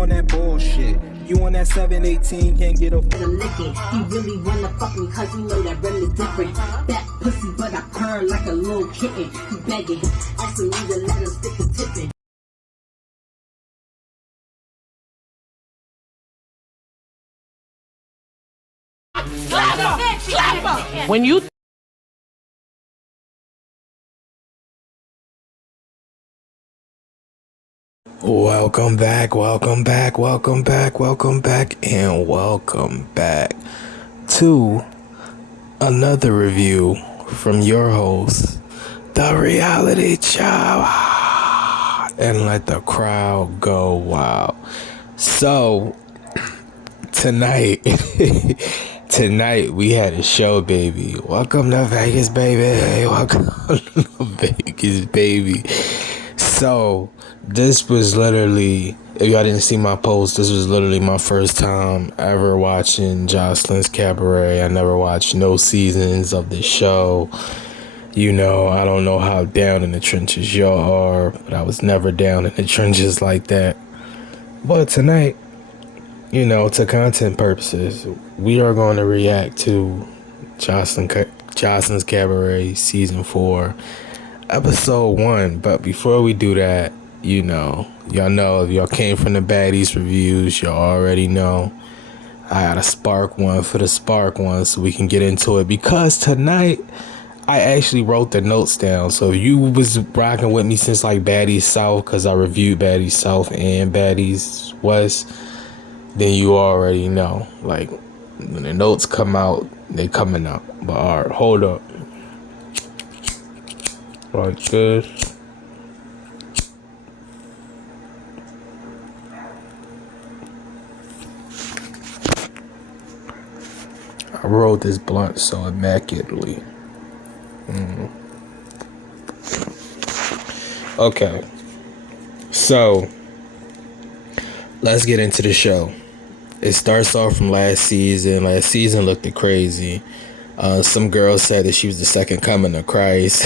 on that bullshit. You on that 718, can't get a the licking. He really wanna fuck me cause you know that really different. That pussy but I purr like a little kitten. He begging, asking me to let him stick the tipping. Slap her! When you Welcome back, and welcome back to another review from your host, The Reality Child. And let the crowd go wild. So, tonight we had a show, baby. Welcome to Vegas, baby. Welcome to Vegas, baby. So, this was literally, if y'all didn't see my post, this was literally my first time ever watching Joseline's Cabaret. I never watched no seasons of the show. You know, I don't know how down in the trenches y'all are, but I was never down in the trenches like that. But tonight, you know, to content purposes, we are going to react to Joseline's Cabaret Season 4, Episode 1. But before we do that, you know, y'all know, if y'all came from the Baddies reviews, y'all already know I gotta spark one for the spark one so we can get into it. Because tonight, I actually wrote the notes down. So if you was rocking with me since like Baddies South, because I reviewed Baddies South and Baddies West, then you already know. Like, when the notes come out, they coming out. But alright, hold up. Like this. I rolled this blunt so immaculately. Okay. So, let's get into the show. It starts off from last season. Last season looked crazy. Some girl said that she was the second coming of Christ.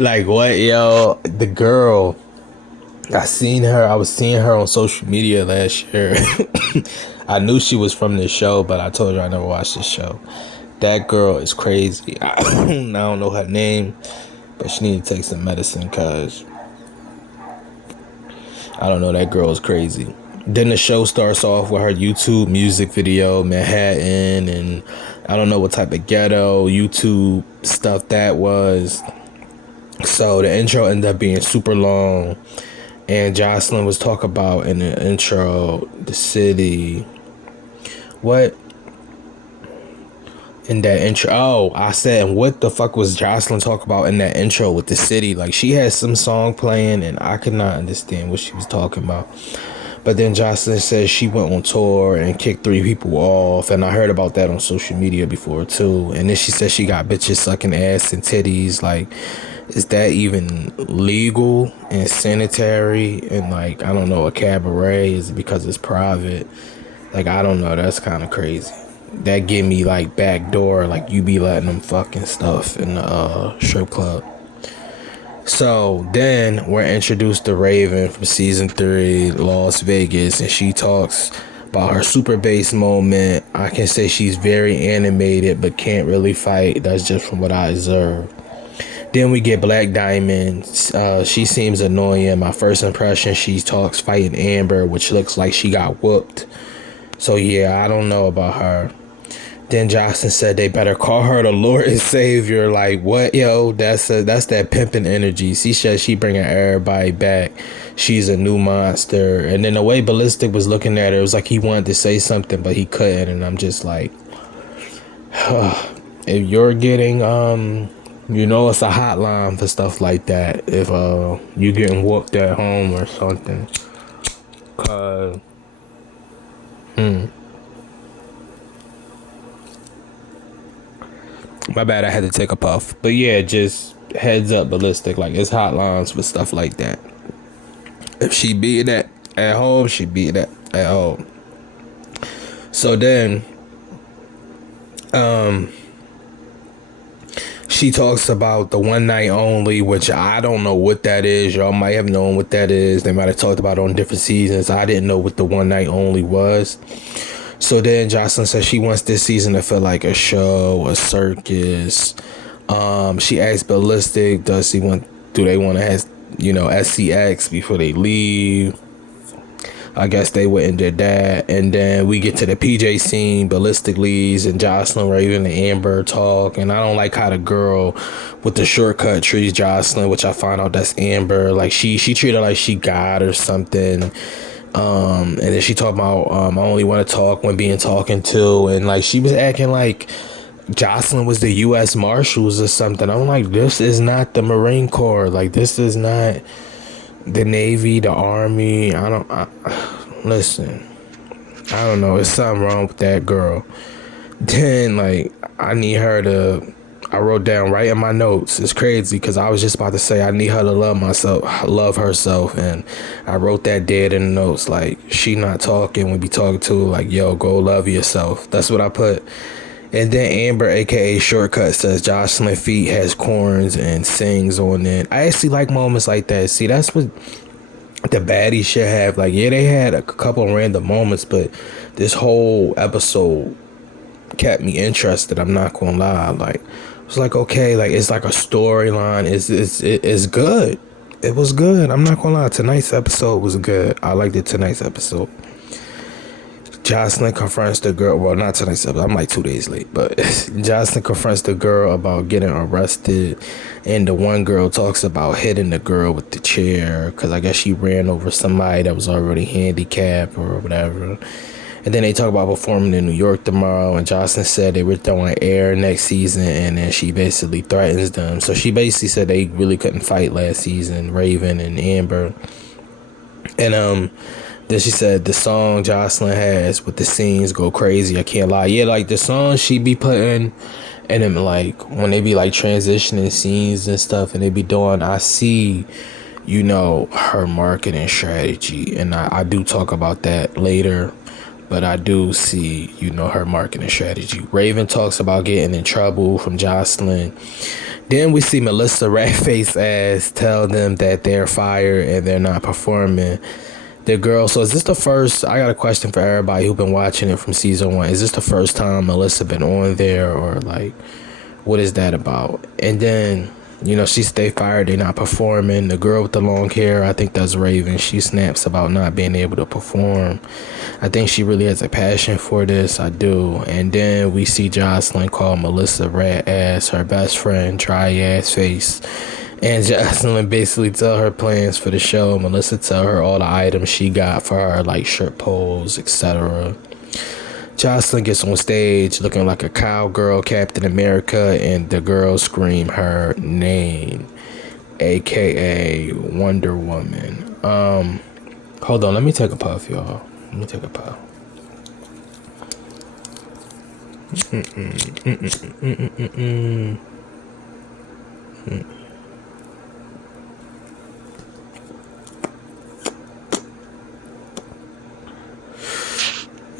Like, what, yo? The girl, I was seeing her on social media last year. I knew she was from this show, but I told her I never watched this show. That girl is crazy. I don't know her name, but she need to take some medicine, because I don't know, that girl is crazy. Then the show starts off with her YouTube music video, Manhattan, and I don't know what type of ghetto YouTube stuff that was. So the intro ended up being super long, and Joseline was talking about in the intro the city. What? In that intro, I said, what the fuck was Joseline talking about in that intro with the city? Like, she had some song playing, and I could not understand what she was talking about. But then Joseline said she went on tour and kicked 3 people off, and I heard about that on social media before too. And then she said she got bitches sucking ass and titties. Like, is that even legal and sanitary? And like, I don't know, a cabaret, is it because it's private? Like, I don't know, that's kind of crazy. That give me like backdoor, like you be letting them fucking stuff in the strip club. So then we're introduced to Raven from season 3, Las Vegas, and she talks about her super bass moment. I can say she's very animated but can't really fight. That's just from what I observed. Then we get Black Diamond. She seems annoying. My first impression, she talks fighting Amber, which looks like she got whooped. So yeah, I don't know about her. Then Joseline said they better call her the Lord and Savior. Like, what, yo? That's that pimping energy. She said she bringing everybody back. She's a new monster. And then the way Ballistic was looking at her, it was like he wanted to say something, but he couldn't. And I'm just like, if you're getting, you know, it's a hotline for stuff like that. If you getting whooped at home or something. My bad, I had to take a puff. But yeah, just heads up, Ballistic. Like, it's hotlines for stuff like that. If she beat that at home, she beat that at home. So then, she talks about the one night only, which I don't know what that is. Y'all might have known what that is. They might have talked about it on different seasons. I didn't know what the one night only was. So then Joseline says she wants this season to feel like a show, a circus. She asked Ballistic, do they want to have, SCX before they leave? I guess they went and did that. And then we get to the PJ scene. Ballistic leaves and Joseline, Raven, and Amber talk. And I don't like how the girl with the shortcut treats Joseline, which I find out that's Amber. Like she treated her like she God or something. And then she talked about I only want to talk when being talking to. And like she was acting like Joseline was the U.S. Marshals or something. I'm like, this is not the Marine Corps. Like, this is not the Navy, the Army. Listen, I don't know. There's something wrong with that girl. Then, like, I wrote down right in my notes. It's crazy because I was just about to say I need her to love herself. And I wrote that dead in the notes. Like, she not talking. We be talking to her like, yo, go love yourself. That's what I put. And then Amber, aka Shortcut, says Joseline feet has corns and sings on it. I actually like moments like that. See, that's what the baddies should have. Like, yeah, they had a couple random moments, but this whole episode kept me interested. I'm not gonna lie. Like, it's like, okay, like it's like a storyline. It's good. It was good. I'm not gonna lie. Tonight's episode was good. I liked it. Tonight's episode. Joseline confronts the girl. Well, not tonight's episode. I'm like 2 days late. But Joseline confronts the girl about getting arrested. And the one girl talks about hitting the girl with the chair. Because I guess she ran over somebody that was already handicapped or whatever. And then they talk about performing in New York tomorrow. And Joseline said they were throwing air next season. And then she basically threatens them. So she basically said they really couldn't fight last season. Raven and Amber. And then she said the song Joseline has with the scenes go crazy. I can't lie. Yeah, like the song she be putting, and then like when they be like transitioning scenes and stuff, and they be doing, I see, her marketing strategy, and I do talk about that later. But I do see, her marketing strategy. Raven talks about getting in trouble from Joseline. Then we see Melissa Ratface ass tell them that they're fired and they're not performing. The girl, so is this the first, I got a question for everybody who been watching it from season 1. Is this the first time Melissa been on there, or like, what is that about? And then, she stay fired, they not performing. The girl with the long hair, I think that's Raven. She snaps about not being able to perform. I think she really has a passion for this, I do. And then we see Joseline call Melissa rat ass, her best friend, dry ass face. And Joseline basically tell her plans for the show. Melissa tell her all the items she got for her, like shirt poles, etc. Joseline gets on stage looking like a cowgirl Captain America, and the girls scream her name, aka Wonder Woman. Hold on, let me take a puff, y'all. Let me take a puff.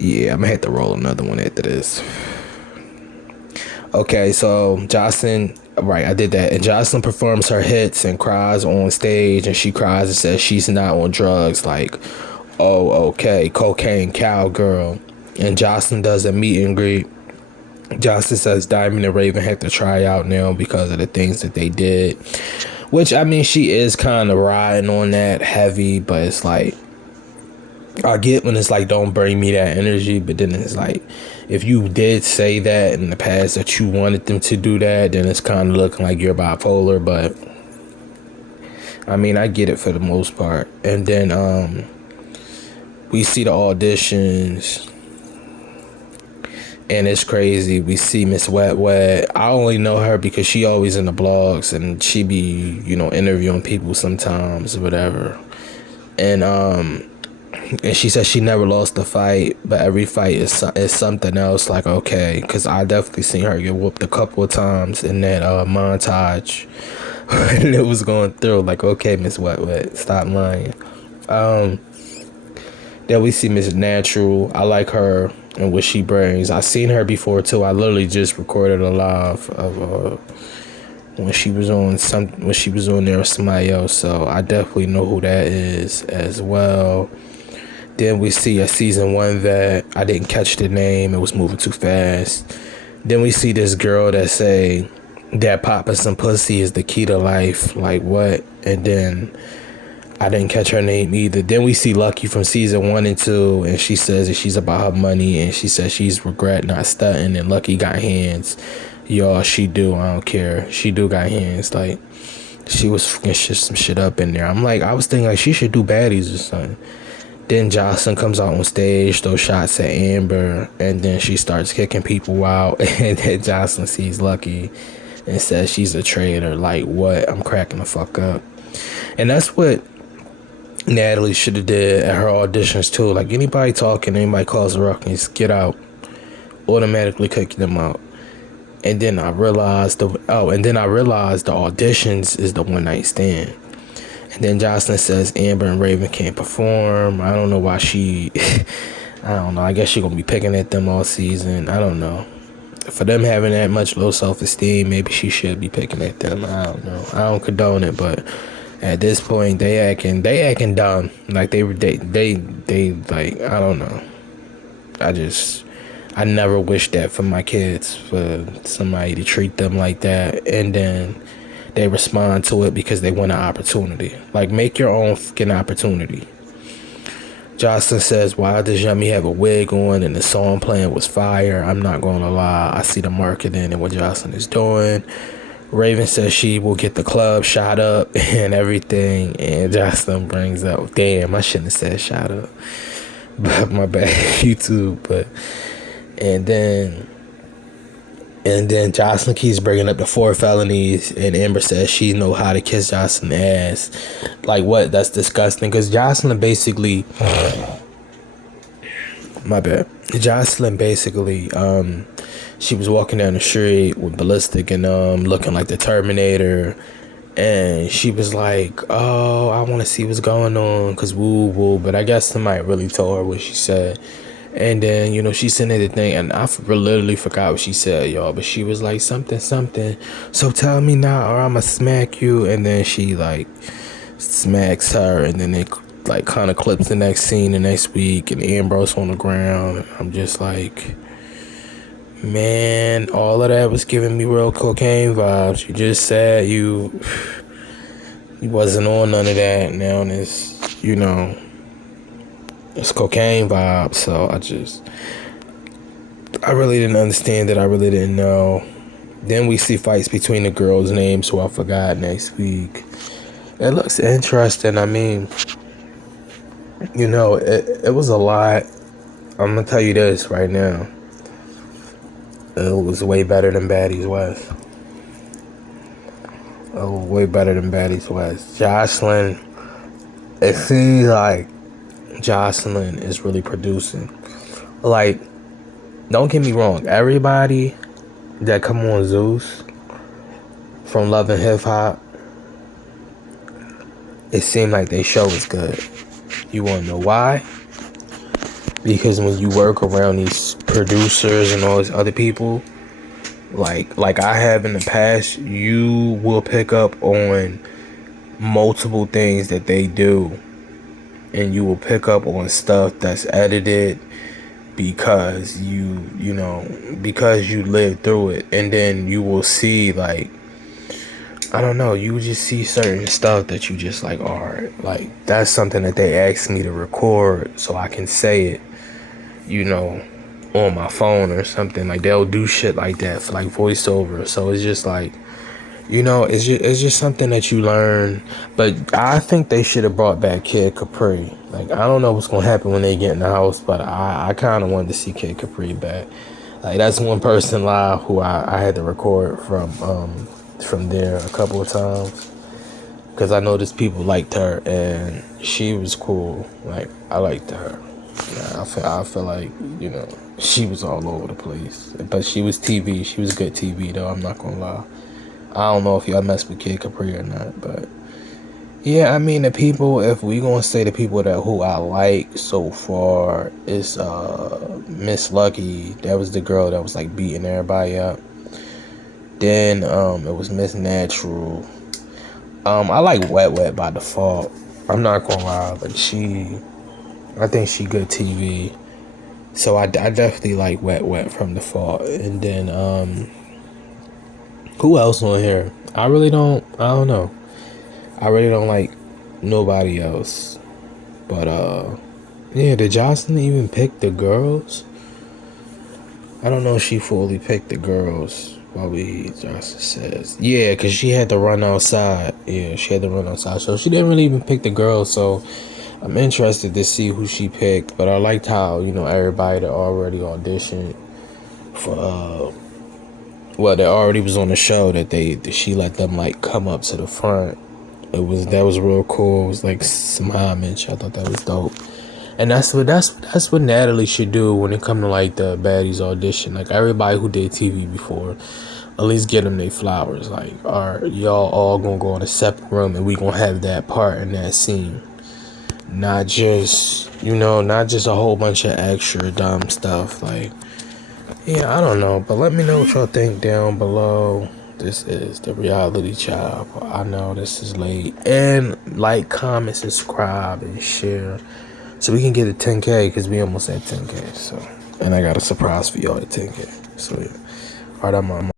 Yeah, I'm gonna have to roll another one after this. Okay, so Joseline, right, I did that. And Joseline performs her hits and cries on stage, and she cries and says she's not on drugs. Like, oh, okay, cocaine cowgirl. And Joseline does a meet and greet. Joseline says Diamond and Raven have to try out now because of the things that they did. Which, I mean, she is kind of riding on that heavy, but it's like, I get when it's like, don't bring me that energy, but then it's like, if you did say that in the past that you wanted them to do that, then it's kind of looking like you're bipolar. But I mean, I get it for the most part. And then we see the auditions, and it's crazy. We see Miss Wet Wet. I only know her because she always in the blogs, and she be, interviewing people sometimes or whatever. And she said she never lost a fight, but every fight is something else. Like, okay, because I definitely seen her get whooped a couple of times in that montage. And it was going through. Like, okay, Miss Wet Wet, stop lying. Then we see Miss Natural. I like her and what she brings. I seen her before too. I literally just recorded a live of when she was on there with somebody else. So I definitely know who that is as well. Then we see a season 1 that I didn't catch the name. It was moving too fast. Then we see this girl that say that popping some pussy is the key to life. Like what? And then I didn't catch her name either. Then we see Lucky from season 1 and 2, and she says that she's about her money, and she says she's regret not stunting, and Lucky got hands. Y'all, she do. I don't care. She do got hands. Like, she was fucking some shit up in there. I was thinking like she should do baddies or something. Then Joseline comes out on stage, throws shots at Amber, and then she starts kicking people out. And then Joseline sees Lucky and says she's a traitor. Like, what? I'm cracking the fuck up. And that's what Natalie should have did at her auditions too. Like, anybody talking, anybody calls a ruckus, get out. Automatically kick them out. And then I realized the auditions is the one night stand. And then Joseline says Amber and Raven can't perform. I don't know why she I don't know. I guess she gonna be picking at them all season. I don't know. For them having that much low self-esteem, maybe she should be picking at them. I don't know. I don't condone it, but at this point they acting dumb. Like they like, I don't know. I never wish that for my kids, for somebody to treat them like that, and then they respond to it because they want an opportunity. Like, make your own fucking opportunity. Joseline says, why does Yummy have a wig on and the song playing was fire? I'm not gonna lie, I see the marketing and what Joseline is doing. Raven says she will get the club shot up and everything, and Joseline brings up, damn, I shouldn't have said shot up, but my bad, YouTube. But and then Joseline keeps bringing up the 4 felonies, and Amber says she know how to kiss Joseline's ass. Like, what? That's disgusting. Because Joseline basically, my bad. Joseline basically, she was walking down the street with Ballistic and looking like the Terminator, and she was like, "Oh, I want to see what's going on," cause woo woo. But I guess somebody really told her what she said. And then, you know, she sent her the thing, and I literally forgot what she said, y'all. But she was like, something. So tell me now, or I'ma smack you. And then she, like, smacks her. And then it, like, kind of clips the next scene the next week. And Ambrose on the ground. I'm just like, man, all of that was giving me real cocaine vibes. You just said you wasn't on none of that. Now it's, you know, it's cocaine vibes. So I really didn't understand it. I really didn't know. Then we see fights between the girls' names, who I forgot, next week. It looks interesting. I mean, you know, it was a lot. I'm gonna tell you this right now. It was way better than Baddies West. Way better than Baddies West. Joseline, it seems like Joseline is really producing. Like, don't get me wrong, everybody that come on Zeus from Love and Hip Hop, it seemed like their show is good. You wanna know why? Because when you work around these producers and all these other people, like I have in the past, you will pick up on multiple things that they do. And you will pick up on stuff that's edited because because you lived through it. And then you will see, like, I don't know, you just see certain stuff that you just like, alright, like, that's something that they asked me to record so I can say it, you know, on my phone or something. Like, they'll do shit like that for like voiceover. So it's just like, you know, it's just something that you learn. But I think they should have brought back Kid Capri. Like, I don't know what's gonna happen when they get in the house, but I kind of wanted to see Kid Capri back. Like, that's one person live who I had to record from there a couple of times, because I noticed people liked her and she was cool. Like, I liked her. Yeah, I feel like, you know, she was all over the place, but she was TV. She was good TV though. I'm not gonna lie. I don't know if y'all mess with Kid Capri or not, but yeah, I mean, the people, if we gonna say the people that who I like so far, is Miss Lucky. That was the girl that was like beating everybody up. Then it was Miss Natural. I like Wet Wet by default. I'm not gonna lie, like I think she good TV. So I definitely like Wet Wet from default. And then who else on here? I don't know. I really don't like nobody else. But yeah, did Joseline even pick the girls? I don't know if she fully picked the girls. Bobby Johnson says. Yeah, because she had to run outside. Yeah, she had to run outside. So she didn't really even pick the girls. So I'm interested to see who she picked. But I liked how, everybody that already auditioned for, that already was on the show that she let them like come up to the front. That was real cool. It was like some homage. I thought that was dope. And that's what Natalie should do when it come to like the baddies audition. Like everybody who did TV before, at least get them their flowers. Like, y'all all gonna go in a separate room and we gonna have that part in that scene. Not just a whole bunch of extra dumb stuff. Like, yeah, I don't know. But let me know what y'all think down below. This is the Reality Child. I know this is late. And like, comment, subscribe, and share. So we can get to 10K because we almost at 10K. So, and I got a surprise for y'all at 10K. So yeah. All right, I'm